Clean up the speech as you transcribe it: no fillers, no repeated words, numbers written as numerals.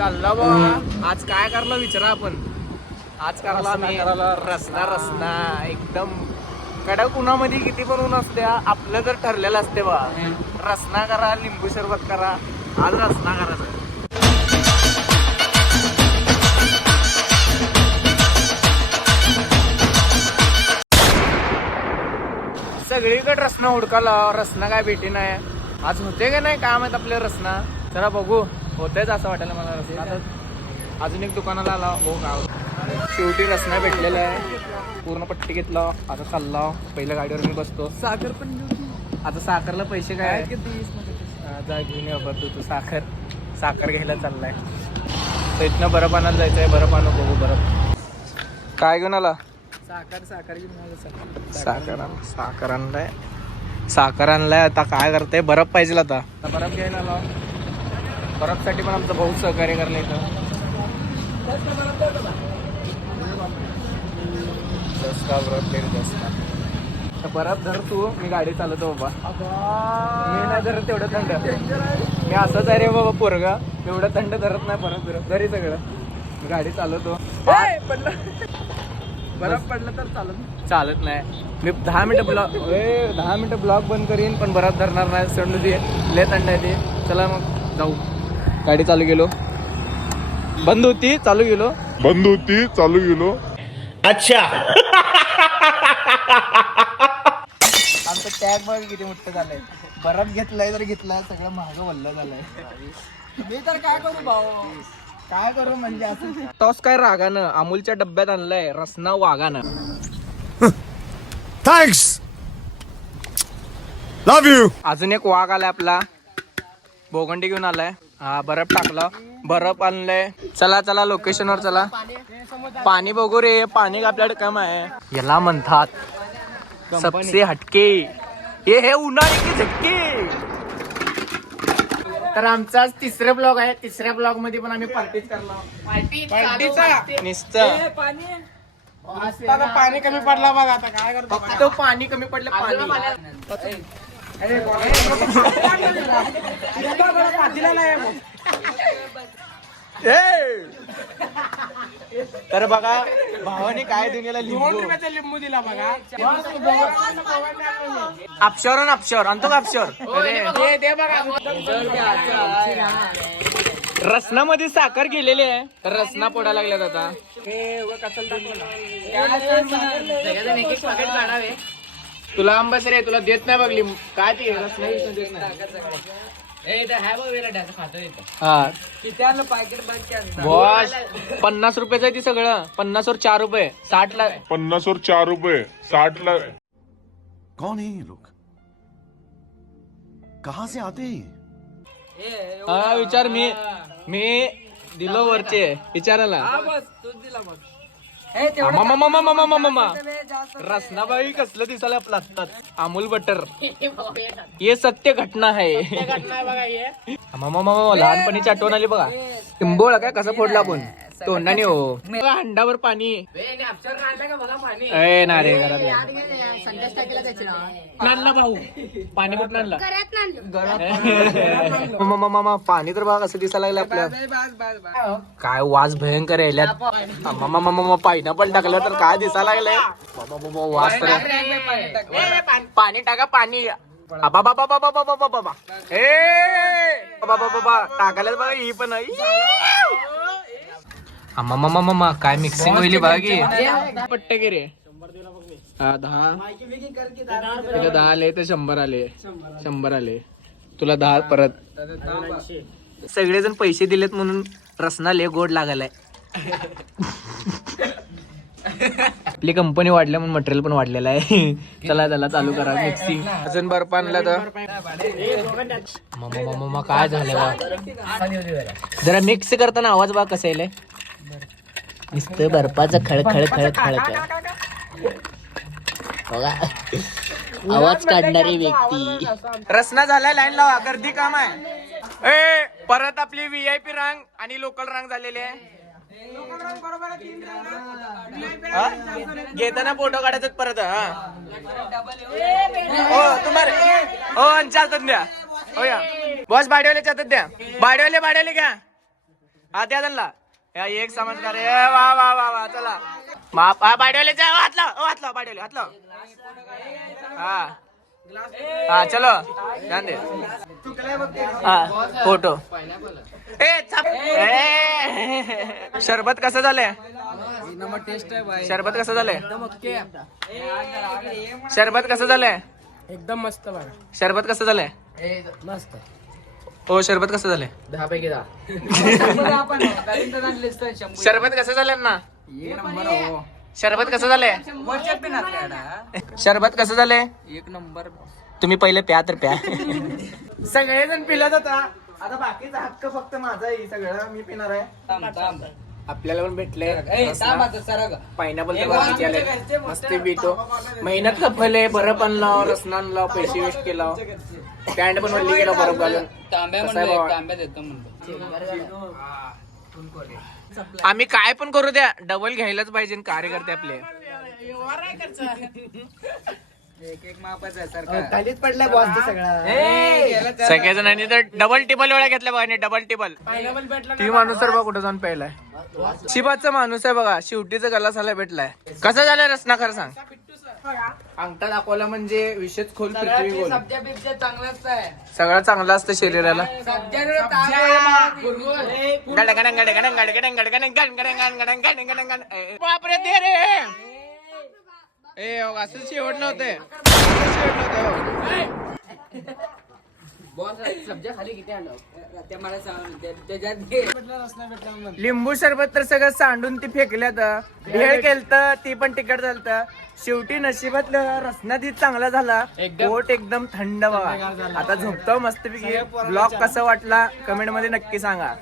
चालला बा. आज काय करला विचारा आपण. आज करला आम्ही रसना रसना एकदम कडक उन्हामध्ये किती पण ऊन असते आपलं जर ठरलेलं असते बा रसना करा लिंबू सरबत करा आज रसना करायचं. सगळीकडे रसना हुडकाला रसना काय भेटी नाही. आज होते का नाही काय माहित आपल्या रसना. जरा बघू होतेच असं वाटायला मला रसना. तर अजून एक दुकानाला आला हो गाव शेवटी रसना भेटलेला आहे. पूर्ण पट्टी घेतला आता चालला. पहिल्या गाडीवर मी बसतो. साखर पण आता साखरला पैसे काय जा घेऊन ये बाबा तू साखर घ्यायला चाललाय. तर इथनं बरं पाण्याला जायचंय. बरं पानं बघू बरं काय घेऊन आला. साखर आणलाय आता काय करते. बर्फ पाहिजे आता बर्फ घ्यायला आला. बर्फसाठी पण आमचं बहुत सहकार्य करलं इथं. बर्फ धर तू मी गाडी चालवतो बाबा. मी नाही धरत तेवढं थंड. मी असंच आहे रे बाबा पोरगा. एवढं थंड धरत नाही बर्फ घरी सगळं. मी गाडी चालवतो. बर्फ पडलं तर चालत नाही. मी 10 मिनिटं ब्लॉग बंद करीन पण बर्फ धरणार नाही. संडू दे लय थंड आहे ते. चला मग जाऊ. गाडी चालू गेलो. बंद होती चालू गेलो. अच्छा आमचं टॅग बघ किती मोठं झालंय. बर्फ घेतलाय तर घेतलाय सगळं महाग वल्ल झालंय. मी तर काय करू भाऊ. काय करू म्हणजे असं टॉस काय रागानं अमूलच्या डब्यात आणलाय रसना वाघानं. Thanks love you. अजून एक वाघ आलाय आपला. बोगंडी घेऊन आलाय. हा बर्फ टाकला. बर्फ आणलंय. चला लोकेशनवर चला. पाणी बघू रे. पाणी आपल्याकडे कम आहे. याला म्हणतात सबसे हटके. हे उन्हाळी की झटके. तर आमचा तिसरा ब्लॉग आहे. तिसऱ्या ब्लॉग मध्ये पण आम्ही पार्टीच करणार. नुसतं पाणी कमी पडला बघा आता काय करतो. फक्त पाणी कमी पडलं. पाणी तर बघा भावाने काय दुनियाला लिंबू दिला बघा. अपशोर आणतो का अपशोर. रसनामध्ये साखर गेलेली आहे तर रसना पोडायला लागल्यात आता. तुला आंबस रे तुला देत नाही बघली काय ते रसना देत नाही. बॉस 50 रुपयाचं आहे ती सगळं. 50 और 4 रुपये 60 ला. 50 और 4 रुपये 60 ला. कौन है ये लोग कहाँ से आते हैं. हा विचार मी दिलो वरचे विचारायला. रसनाबाई कसलं दिसायला लागतात. अमूल बटर हे सत्य घटना आहे. लहानपणीची आठवण आली बघा. टिंबोळा काय कसं फोडला आपण तोंडाने हो. हंडावर पाणी ना रे घरात आणला भाऊ. पाणी कुठं आणला. मामा पाणी तर बघा कसं दिसायला लागलं आपल्या. काय वास भयंकर यायल्यात. मामा पायनॅपल टाकलं तर काय दिसायला लागलंय. वास पाणी टाका पाणी. बाबा टाकायला बघा ही पण. मामा काय मिक्सिंग होईल बघा की. पट्टे गे रे. 10 आले तर 100 आले. 100 आले तुला 10 परत. सगळेजण पैसे दिलेत म्हणून रसना लय गोड लागायलाय. आपली कंपनी वाढल्या म्हणून मटेरियल पण वाढलेलं आहे. चला चालू करा मिक्सिंग. अजून बर्फ आणला तर मामा काय झालं बा. जरा मिक्स करताना आवाज बघा कसा येईल. नुसतं बर्फाचं खळ आवाज काढणारी व्यक्ती. रसना झालाय. लाईन लावा गर्दी काम आहे. परत आपली VIP रांग आणि लोकल रांग झालेली आहे. घेताना फोटो काढायचं परत. तुम्हाला चालतात द्या. हो या बॉस भाडेवाले चालतात द्या. भाडेवाले घ्या. हा द्या त्यांना या एक चमत्कार वा वा वा वा चला माप हा बाडीवाले हात लाव बाडीवाले हात लाव हा हा चलो ध्यान दे हा फोटो शरबत कसं झालंय शरबत कसं झालंय शरबत कसं झालंय एकदम मस्त बघा शरबत कसं झालंय मस्त हो शरबत कसं झालंय 10 पैकी 10 शरबत कसं झालं ना शरबत कसं झालंय शरबत कसं झालंय एक नंबर तुम्ही पहिले प्या तर प्या सगळेजण पिलत होता आता बाकीचा हक्क फक्त माझा आहे सगळं मी पिणार आहे आपल्याला पण भेटले पायनॅपल मस्त बिटो मेहनत खपले बरं पण लाव रसनान लाव पैसे वेस्ट केला पॅन्ट पण वल्ली केला बरं घालून आम्ही काय पण करू द्या डबल घ्यायलाच पाहिजे कार्यकर्ते आपले खालीच पडलाय बॉस सगळा सगळ्या जणांनी तर डबल टेबल वेळा घेतल्या बघा डबल टेबल ती माणूस तर बघा कुठं जाऊन प्यायलाय शिबाचा माणूस आहे बघा शिवटीचा गला साला भेटलाय कसं झालं रसना खरं सांग अंगठा दाखवला म्हणजे विशेष खोल पृथ्वी गोल सगळं चांगलं असतं शरीराला बापरे दे रे असं शेवट नव्हते लिंबू सरबत तर सगळं सांडून ती फेकल्यात भेळ केलत ती पण तिकट झालत शेवटी नशिबातलं रसनात चांगला झाला पोट एकदम थंड बघा आता झोपतो मस्तपैकी ब्लॉग कसा वाटला कमेंट मध्ये नक्की सांगा.